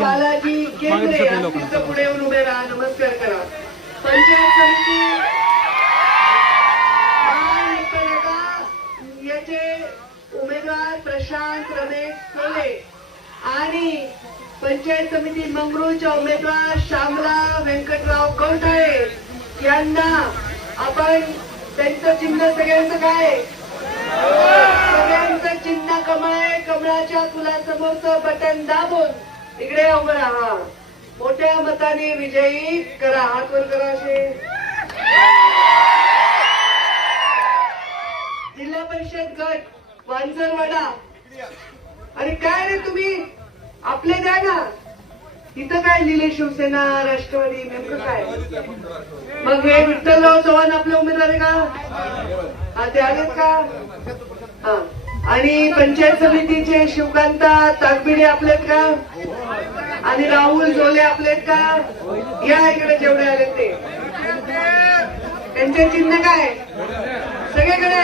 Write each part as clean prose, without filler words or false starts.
बालाजी केंद्रे असतील पुढे येऊन उभे राहा, नमस्कार करा. पंचायत समिती याचे उमेदवार प्रशांत रमेश सोले आणि पंचायत समिती मंगरूळच्या उमेदवार श्यामला व्यंकटराव कवठाळे यांना आपण त्यांचं चिन्ह सगळ्यांचं काय? सगळ्यांचं चिन्ह कमळ आहे. कमळाच्या फुलासमोरचं बटन दाबून इकडे उभं राहा, मोठ्या मताने विजयी करा. हात वर करा. असे जिल्हा परिषद गट वांजरवाडा. अरे काय रे तुम्ही आपले द्या ना. इथं काय लिहिले? शिवसेना, राष्ट्रवादी, नेमकं काय? मग हे विठ्ठलराव चव्हाण आपले उमेदवार आहे का? हा, ते आलेत का? हा. आणि पंचायत समितीचे शिवकांता ताकबिडे आपलेत का? आणि राहुल जोले आपलेत का? या इकडे जेवढे आलेत ते. त्यांचे चिन्ह काय? सगळीकडे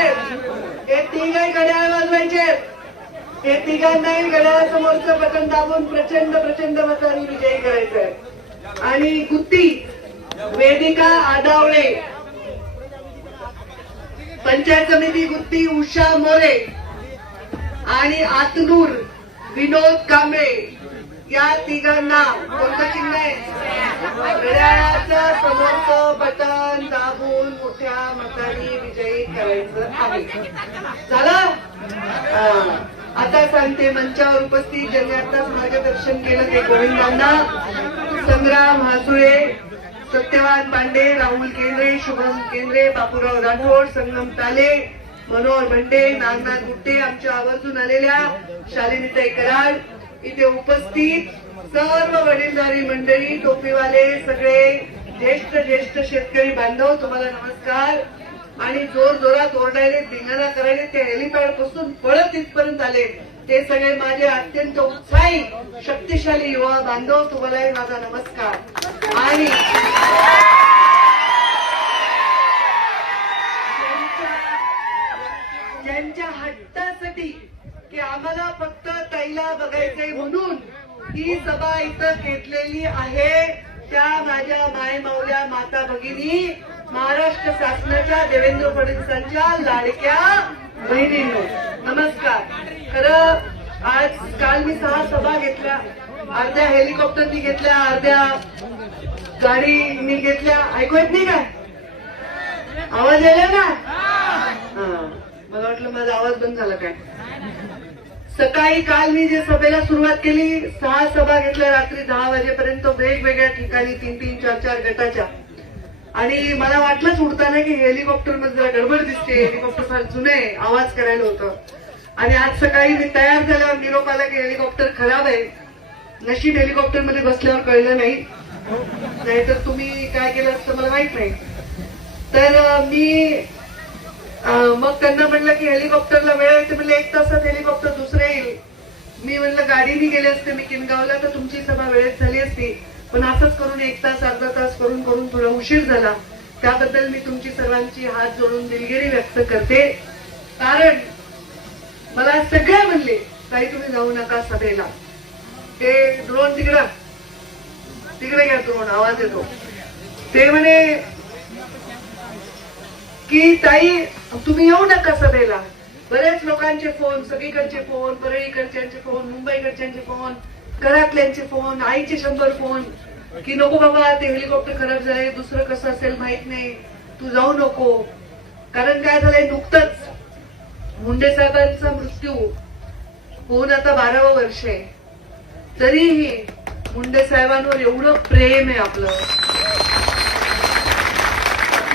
हे तिघही घड्याळ वाजवायचे. हे तिघांनाही घड्याळासमोरचं बटन दाबून प्रचंड प्रचंड मतांनी विजयी करायचंय. आणि गुत्ती वेदिका आडावळे, पंचायत समिती गुत्ती उषा मोरे आणि आतनूर विनोद कांबळे या तिघांना कोणतं चिन्ह आहे? घड्याळाचं समोरचं बटन दाबून मोठ्या मतांनी विजयी करायचं आहे. झालं? आता सांगते. मंचावर उपस्थित ज्यांनी आताच मार्गदर्शन केलं ते गोविंदांना, संग्राम हासुळे, सत्यवान पांडे, राहुल केंद्रे, शुभम केंद्रे, बापूराव राठोड, संगम ताले, मनोहर भंडे, नागनाथ गुट्टे, आमच्या आवर्जून आलेल्या शालिनीताई कराड, इथे उपस्थित सर्व वडीलधारी मंडळी, टोपीवाले, सगळे ज्येष्ठ शेतकरी बांधव, तुम्हाला नमस्कार. आणि जोर जोरात ओरडायले, धिंगाणा करायले, ते हेलिपॅड पासून पळत इथपर्यंत आले ते सगळे माझे अत्यंत उत्साही शक्तिशाली युवा बांधव, तुम्हालाही माझा नमस्कार. आणि ज्यांच्या हट्टासाठी की आम्हाला फक्त ताईला बघायचंय म्हणून ही सभा इथं घेतलेली आहे, त्या माझ्या मायमावल्या माता भगिनी, महाराष्ट्र शासनाच्या देवेंद्र फडणवीसांच्या लाडक्या बहिणींनो, नमस्कार. खरं काल मी 6 सभा घेतल्या. अर्ध्या हेलिकॉप्टरनी घेतल्या, अर्ध्या गाडीनी घेतल्या. ऐकू येत नाही का? आवाज यायला ना? मला वाटलं माझा आवाज बंद झाला काय. सकाळी काल मी जे सभेला सुरुवात केली, 6 सभा घेतल्या रात्री 10 वाजेपर्यंत वेगवेगळ्या ठिकाणी 3-3, 4-4 गटाच्या. आणि मला वाटलंच उडताना की हेलिकॉप्टर मध्ये जरा गडबड दिसते, हेलिकॉप्टर फार जुने आवाज करायला होतं. आणि आज सकाळी मी तयार झाल्यावर निरोप आला की हेलिकॉप्टर खराब आहे. नशीब हेलिकॉप्टर मध्ये बसल्यावर कळलं नाही, नाहीतर तुम्ही काय केलं असतं मला माहित नाही. तर मी मग त्यांना म्हणलं की हेलिकॉप्टरला वेळ आहे. ते म्हणलं 1 तासात हेलिकॉप्टर दुसरं येईल. मी म्हणलं गाडीने गेले असते मी किनगावला तर तुमची सभा वेळेत झाली असती, पण असंच करून 1 तास अर्धा तास करून थोडा उशीर झाला. त्याबद्दल मी तुमची सर्वांची हात जोडून दिलगिरी व्यक्त करते. कारण मला सगळे म्हणले ताई तुम्ही जाऊ नका सभेला, ते ड्रोन तिकडे घ्या, ड्रोन आवाज येतो. ते म्हणे की ताई तुम्ही येऊ नका सभेला. बरेच लोकांचे फोन, सगळीकडचे फोन, परळीकडच्यांचे फोन, मुंबईकडच्यांचे फोन, घरातल्यांचे फोन, आईचे 100 फोन की नको बाबा ते हेलिकॉप्टर खराब झाले, दुसरं कसं असेल माहित नाही, तू जाऊ नको. कारण काय झालंय, नुकतंच मुंडे साहेबांचा मृत्यू होऊन आता 12वं वर्ष आहे. तरीही मुंडे साहेबांवर एवढं प्रेम आहे आपलं,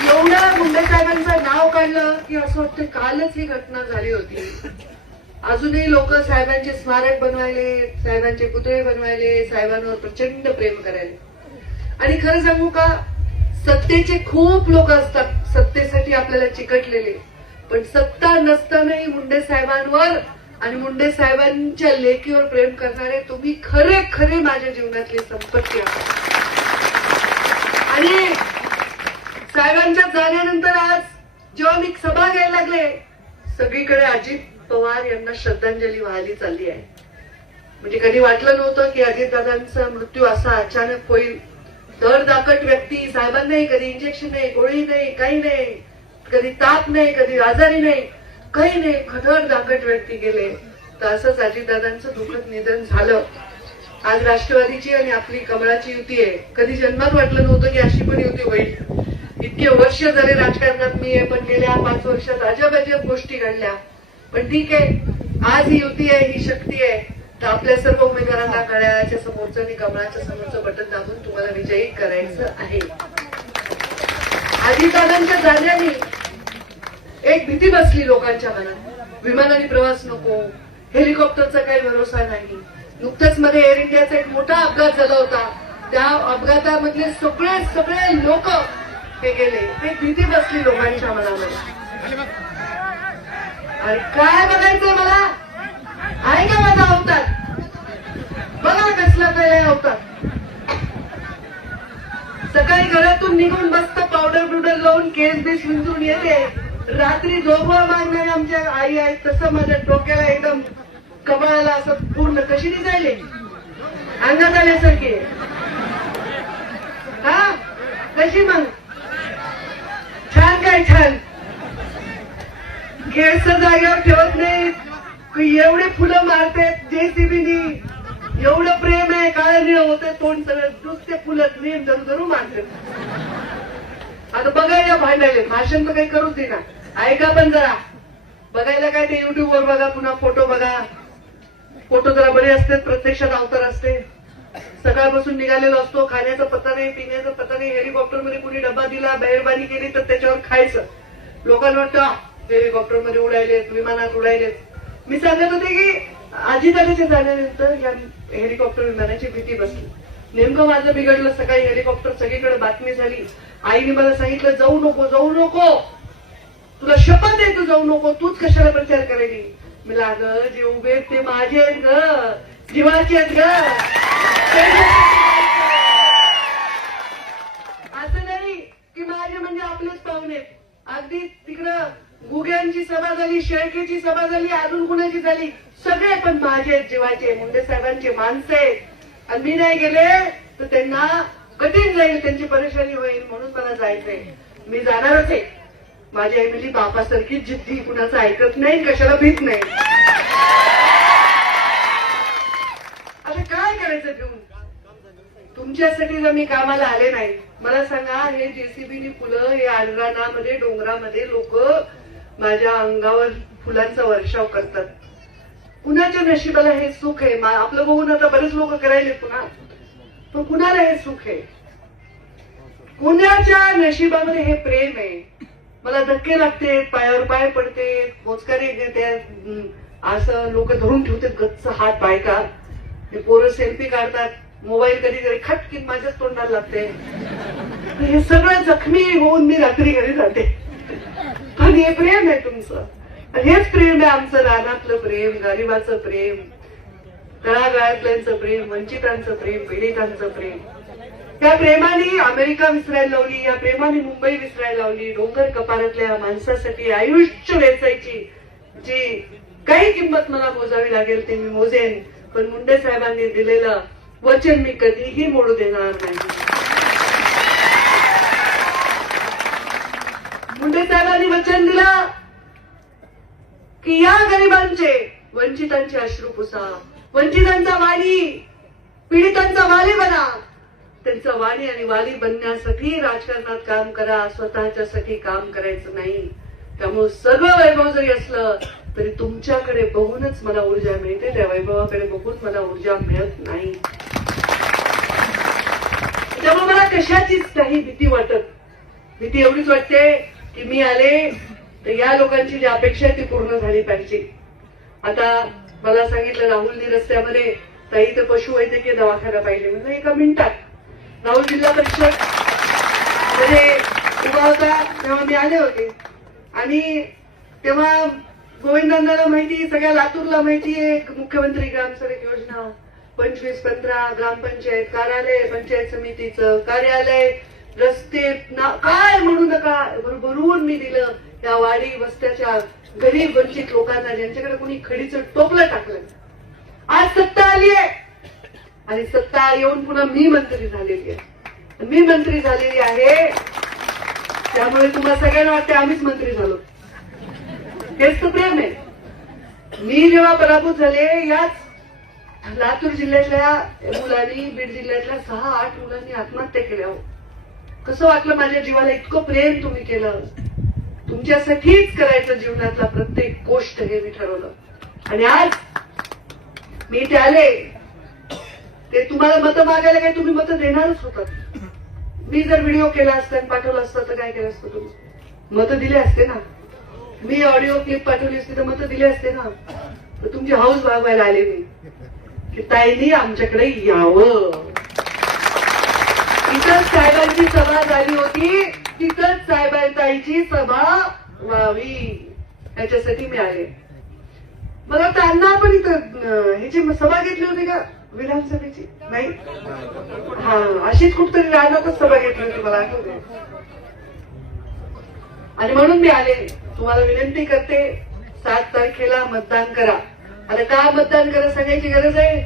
एवढं मुंडे साहेबांचं नाव काढलं की असं वाटतं कालच ही घटना झाली होती. अजूनही लोक साहेबांचे स्मारक बनवायले, साहेबांचे पुतळे बनवायले, साहेबांवर प्रचंड प्रेम करायले. आणि खरं सांगू का, सत्तेचे खूप लोक असतात सत्तेसाठी आपल्याला चिकटलेले, पण सत्ता नसतानाही मुंडे साहेबांवर आणि मुंडे साहेबांच्या लेकीवर प्रेम करणारे तुम्ही खरे खरे माझ्या जीवनातली संपत्ती आहात. आणि साहेबांच्या जाण्यानंतर आज जेव्हा मी सभा घ्यायला लागले, सगळीकडे अजित पवार यांना श्रद्धांजली वाहिली चालली आहे. म्हणजे कधी वाटलं नव्हतं की अजितदादांचा मृत्यू असा अचानक होईल. धडधाकट व्यक्ती, साहेबांनाही कधी इंजेक्शन नाही, गोळी नाही, काही नाही, कधी ताप नाही, कधी आजारी नाही, काही नाही, धडधाकट व्यक्ती गेले. तर असंच अजितदादांचं दुःखद निधन झालं. आज राष्ट्रवादीची आणि आपली कमळाची युती आहे. कधी जन्मात वाटलं नव्हतं की अशी पण युती होईल. इतके वर्ष झाले राजकारणात मी आहे, पण गेल्या 5 वर्षात अजब गोष्टी घडल्या. पण ठीक आहे, आज ही युती आहे, ही शक्ती आहे. तर आपल्या सर्व उमेदवारांना कळ्याच्या समोरचं आणि कमळाच्या समोरचं बटन दाबून तुम्हाला विजयी करायचं आहे. अजितदादांच्या जाण्याने एक भीती बसली लोकांच्या मनात. विमानाने प्रवास नको, हेलिकॉप्टरचा काही भरोसा नाही. नुकतंच मध्ये एअर इंडियाचा एक मोठा अपघात झाला होता. त्या अपघातामधले सगळे लोक हे गेले. एक भीती बसली लोकांच्या मनामध्ये. अरे काय बघायचंय मला? आहे का माझा अवतार? बघा कसला काय अवतार. सकाळी घरातून निघून मस्त पावडर बिवडर लावून केस बीस विंचून येते. रात्री झोपवा मागणारे आमच्या आई आहेत. तसं माझ्या डोक्याला एकदम कमळाला असं पूर्ण कशी दिसायले, अंगात आल्यासारखे. हा कशी मग? छान काय छान. केस जागेवर ठेवत नाहीत. एवढे फुलं मारतात जेसीबीनी. एवढं प्रेम आहे, काळं निळ होते तोंड सगळं, नुसते फुलं नेम धरू मारतात. आता बघायला भांडायले, भाषण तर काही करूच दे ना. ऐका पण जरा, बघायला काय ते युट्यूबवर बघा, पुन्हा फोटो बघा. फोटो जरा बरे असतात, प्रत्यक्षात अवतार असते. सकाळपासून निघालेलो असतो, खाण्याचा पत्ता नाही, पिण्याचा पत्ता नाही. हेलिकॉप्टरमध्ये कुणी डबा दिला, मेहरबानी केली तर त्याच्यावर खायचं. लोकांना वाटतं हेलिकॉप्टरमध्ये उडायलेत, विमानात उडायलेत. मी सांगत होते की अजितदादाच्या जाण्यानंतर या हेलिकॉप्टर विमानाची भीती बसली. नेमकं माझं बिघडलं. सकाळी हेलिकॉप्टर सगळीकडे बातमी झाली. आईने मला सांगितलं जाऊ नको, जाऊ नको, तुला शपथ आहे तू जाऊ नको, तूच कशाला प्रचार करायली. मी अगं जे उभे ते माझे आहेत ग, जीवाचे आहेत ग. असं नाही की माझे म्हणजे आपलेच पाहुणे. अगदी तिकडं गुग्यांची सभा झाली, शेळकेची सभा झाली, अजून कुणाची झाली, सगळे पण माझे जीवाचे, मुंडे साहेबांचे माणसं आहेत. आणि मी नाही गेले तर त्यांना कठीण जाईल, त्यांची परेशानी होईल. म्हणून मला जायचंय. मी जाणारच आहे. माझी आई म्हणजे बापासारखी जिद्दी, कुणाचं ऐकत नाही, कशाला भीत नाही. आता काय करायचं घेऊन? तुमच्यासाठी जर मी कामाला आले नाही, मला सांगा, हे जेसीबीनी फुलं, हे आडरानामध्ये डोंगरामध्ये लोक माझ्या अंगावर फुलांचा वर्षाव करतात. कुणाच्या नशिबाला हे सुख आहे? आपलं बघून आता बरेच लोक करायले पुन्हा, पण कुणाला हे सुख आहे? कुणाच्या नशिबामध्ये हे प्रेम आहे? मला धक्के लागते, पायावर पाय पडते, मोजकारे देते, असं लोक धरून ठेवतात गच्च हात बायका. पोरं सेल्फी काढतात, मोबाईल कधीतरी खटकीत माझ्याच तोंडाला लागते. हे सगळं जखमी होऊन मी रात्री घरी जाते. पण हे प्रेम आहे तुमचं, हेच प्रेम आहे आमचं. रानातलं प्रेम, गरिबाचं प्रेम, तळागाळातल्यांचं प्रेम, वंचितांचं प्रेम, पीडितांचं प्रेम. त्या प्रेमाने अमेरिका विसरायला लावली, या प्रेमाने मुंबई विसरायला लावली. डोंगर कपारातल्या माणसासाठी आयुष्य वेचायची जी काही किंमत मला मोजावी लागेल ते मी मोजेन. पण मुंडे साहेबांनी दिलेलं वचन मी कधीही मोडू देणार नाही. मुंडे साहेबांनी वचन दिलं की या गरिबांचे, वंचितांचे अश्रू पुसा, वंचितांचा वाली, पीडितांचा वाली बना. त्यांचा वाणी आणि वाली बनण्यासाठी राजकारणात काम करा, स्वतःच्यासाठी काम करायचं नाही. त्यामुळे सगळं वैभव जरी असलं तरी तुमच्याकडे बघूनच मला ऊर्जा मिळते, त्या वैभवाकडे बघून मला ऊर्जा मिळत नाही. त्यामुळे मला कशाचीच काही भीती वाटत. भीती एवढीच वाटते की मी आले तर या लोकांची जी अपेक्षा आहे ती पूर्ण झाली पाहिजे. आता मला सांगितलं राहुलनी रस्त्यामध्ये ताई तर पशुवैद्यकीय दवाखाना पाहिजे. म्हणजे एका मिनिटात राहुल जिल्हा परिषद मध्ये उभा होता तेव्हा मी आले होते. आणि तेव्हा गोविंदांना माहिती, सगळ्या लातूरला माहिती आहे मुख्यमंत्री ग्रामसडक योजना, 25-15 ग्रामपंचायत कार्यालय, पंचायत समितीचं कार्यालय, रस्ते काय म्हणू नका भरभरून मी दिलं या वाडी वस्त्याच्या गरीब वंचित लोकांना, ज्यांच्याकडे कोणी खडीचं टोपलं टाकलं. आज सत्ता आली आहे आणि सत्ता येऊन पुन्हा मी मंत्री झालेली आहे. मी मंत्री झालेली आहे त्यामुळे तुम्हाला सगळ्यांना वाटते आम्हीच मंत्री झालो. हेच तर प्रेम आहे. मी जेव्हा पराभूत झाले याच लातूर जिल्ह्यातल्या मुलांनी, बीड जिल्ह्यातल्या 6-8 मुलांनी आत्महत्या केल्या. कसं वाटलं माझ्या जीवाला? इतकं प्रेम तुम्ही केलं. तुमच्यासाठीच करायचं जीवनातला प्रत्येक गोष्ट हे मी ठरवलं. आणि आज मी इथे आले ते तुम्हाला मतं मागायला काय तुम्ही मतं देणारच होतात. मी जर व्हिडिओ केला असता आणि पाठवला असता तर काय केलं असतं? तुम्ही मतं दिले असते ना. मी ऑडिओ क्लिप पाठवली असती तर मतं दिले असते ना. तर तुमची हाऊस भागवायला आले मी की ताईंनी आमच्याकडे यावं. तिथंच साहेबांची सभा झाली होती, तिथंच साहेबांताईची सभा व्हावी याच्यासाठी मी आले. मला त्यांना पण इथं ह्याची सभा घेतली होती का विधानसभेची? नाही, हा अशीच कुठतरी राहणारच सभा घेतली होती मला आठवते. आणि म्हणून मी आले. तुम्हाला विनंती करते 7 तारखेला मतदान करा. आता का मतदान करा सांगायची गरज आहे?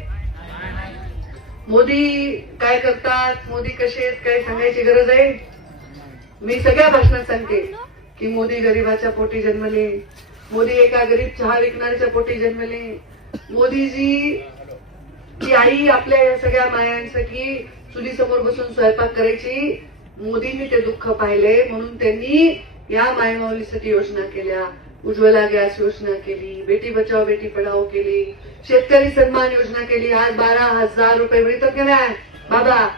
मोदी काय करतात, मोदी कसे आहेत काय सांगायची गरज आहे? मी सगळ्या भाषणात सांगते की मोदी गरीबाच्या पोटी जन्मले, मोदी एका गरीब चहा विकणाऱ्याच्या पोटी जन्मले. मोदीजी ची आई आपल्या या सगळ्या मायांसाठी चुलीसमोर बसून स्वयंपाक करायची. मोदींनी ते दुःख पाहिले म्हणून त्यांनी या मायमाऊलीसाठी योजना केल्या. उज्ज्वला गॅस योजना केली, बेटी बचाओ बेटी पढाओ केली, शेतकरी सन्मान योजना केली. आज 12,000 रुपये मिळतात की नाही बाबा?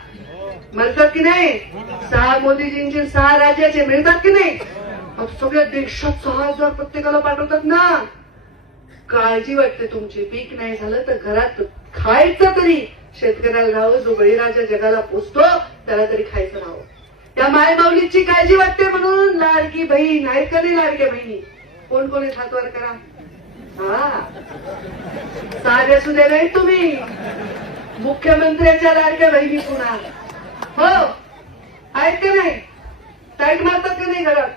मिळतात की नाही? 6 मोदीजींचे 6 राज्याचे मिळतात की नाही? सगळ्या देशात 6,000 प्रत्येकाला पाठवतात ना. काळजी वाटते तुमची. पीक नाही झालं तर घरात खायचं तरी शेतकऱ्याला राहावं. जो बळीराजा जगाला पोचतो त्याला तरी खायचं राहावं. त्या मायमाऊलीची काळजी वाटते म्हणून लाडकी बहीण आहेत का नाही? लाडक्या बहिणी कोण कोण आहेत? हातवर करा. हा, साध्या सुद्या नाही तुम्ही. मुख्यमंत्र्याच्या लाडक्या बहिणी पुन्हा हो आहेत का नाही? टाईट मारतात का नाही घरात?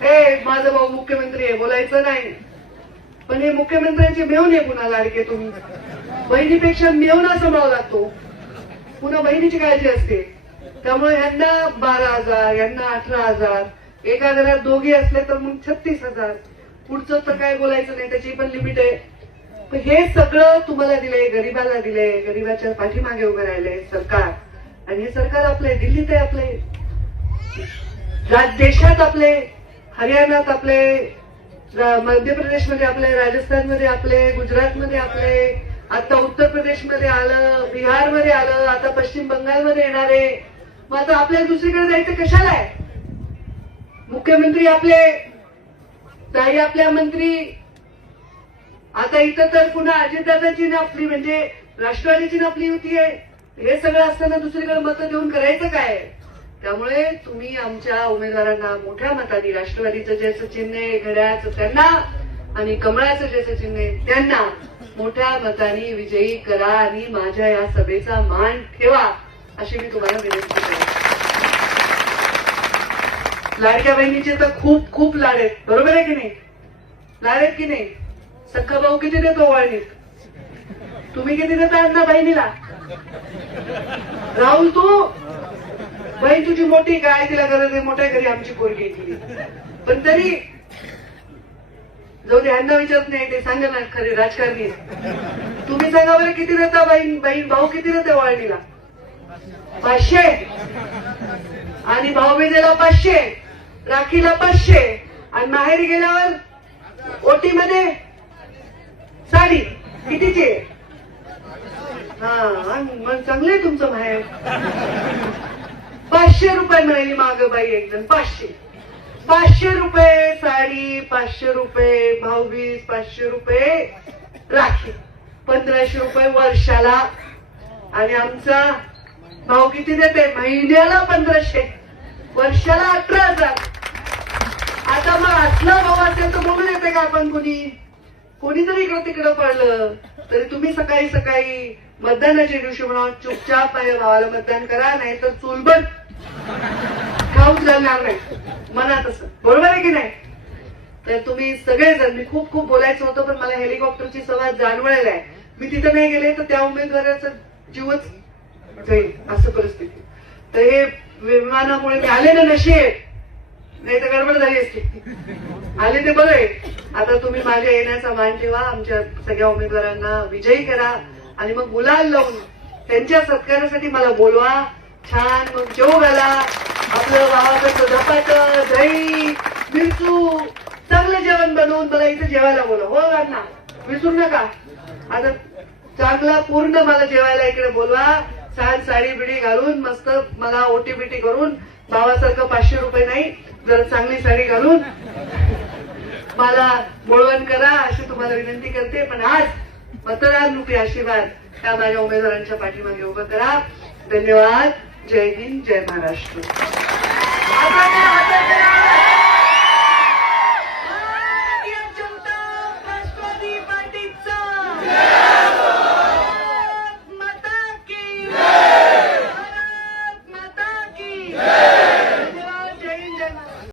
हे माझा भाऊ मुख्यमंत्री आहे बोलायचं नाही. पण हे मुख्यमंत्र्यांचे मेहून आहे पुन्हा लाडके तुम्ही. बहिणीपेक्षा मेहुणा सांभाळावा लागतो. पुन्हा बहिणीची काळजी असते. त्यामुळे यांना 12,000, यांना 18,000. एका घरात दोघी असले तर मग 36,000. पुढचं तर काय बोलायचं नाही, त्याची पण लिमिट आहे. पण हे सगळं तुम्हाला दिलंय, गरीबाला दिलंय, गरीबाच्या पाठीमागे उभं राहिलंय सरकार. आणि हे सरकार आपले दिल्लीत आहे, आपले देशात आपले, हरियाणात आपले, मध्य प्रदेशमध्ये आपले, राजस्थानमध्ये आपले, गुजरातमध्ये आपले, आता उत्तर प्रदेशमध्ये आलं, बिहारमध्ये आलं, आता पश्चिम बंगालमध्ये येणार आहे. मग आता आपल्याला दुसरीकडे जायचं कशाला आहे? मुख्यमंत्री आपले, ताई आपल्या मंत्री. आता इथं तर पुन्हा अजितदादाची नापली म्हणजे राष्ट्रवादीची नापली होती आहे. हे सगळं असताना दुसरीकडे मतं देऊन करायचं काय? त्यामुळे तुम्ही आमच्या उमेदवारांना मोठ्या मतांनी, राष्ट्रवादीचं ज्याचं चिन्ह आहे घड्याळाचं त्यांना आणि कमळाचं ज्याचं चिन्ह आहे त्यांना मोठ्या मतांनी विजयी करा आणि माझ्या या सभेचा मान ठेवा अशी मी तुम्हाला विनंती करते. लाडक्या बहिणीचे तर खूप खूप लाड आहेत, बरोबर आहे की नाही? लाड आहेत की नाही? सख्खा भाऊ किती देतो वाळणीत? तुम्ही किती देता अण्णा बहिणीला? राहुल तू बहीण तुझी मोठी काय, तिला गरज आहे मोठ्या घरी आमची पोरगी केली. पण तरी जाऊ दे, ह्यांना विचारत नाही ते सांगा ना. खरे राजकारणी तुम्ही सांगा बरं किती देता बहीण बहीण भाऊ किती देते वाळणीला? 500. आणि भाऊबीजेला 500, राखीला 500 आणि माहेरी गेल्यावर ओटी मध्ये साडी कितीची? हा मग चांगलंय तुमचं माहेर. 500 रुपये मिळाली माग बाई एकदम. 500 रुपये साडी, 500 रुपये भाऊबीज, 500 रुपये राखी, 1500 रुपये वर्षाला. आणि आमचा भाऊ किती देते? महिन्याला 1500, वर्षाला 18,000. आता मग असला भाऊ असेल तर बोलून येते का आपण? कोणीतरी इकडं तिकडं पडलं तरी तुम्ही सकाळी सकाळी मतदानाच्या दिवशी म्हणा चुपचाप माझ्या भावाला मतदान करा, नाही तर चुलबन खाऊच लागणार नाही मनात असं, बरोबर आहे की नाही? तर तुम्ही सगळेजण, मी खूप खूप बोलायचं होतं पण मला हेलिकॉप्टरची सभा जाणवलेला आहे. मी तिथे नाही गेले तर त्या उमेदवाराचा जीवच जाईल असं परिस्थिती. तर हे विमानामुळे मी आले ना नशीब, नाही तर गडबड झाली असती. आले ते बघे. आता तुम्ही माझ्या येण्याचा मान ठेवा, आमच्या सगळ्या उमेदवारांना विजयी करा आणि मग गुलाल लावून त्यांच्या सत्कारासाठी मला बोलवा. छान मग जेव घाला, आपलं गावाकडचं धपाटं, दही, मिरचू चांगलं जेवण बनवून मला इथे जेवायला बोलवा. हो ना, विसरू नका. आता चांगला पूर्ण मला जेवायला इकडे बोलवा. छान साडी बिडी घालून मस्त मला ओटी बिटी करून, भावासारखं 500 रुपये नाही, जरा चांगली साडी घालून मला बोलवण करा अशी तुम्हाला विनंती करते. पण आज मतदार रूपी आशीर्वाद त्या माझ्या उमेदवारांच्या पाठीमागे उभं करा. धन्यवाद. जय हिंद, जय महाराष्ट्र.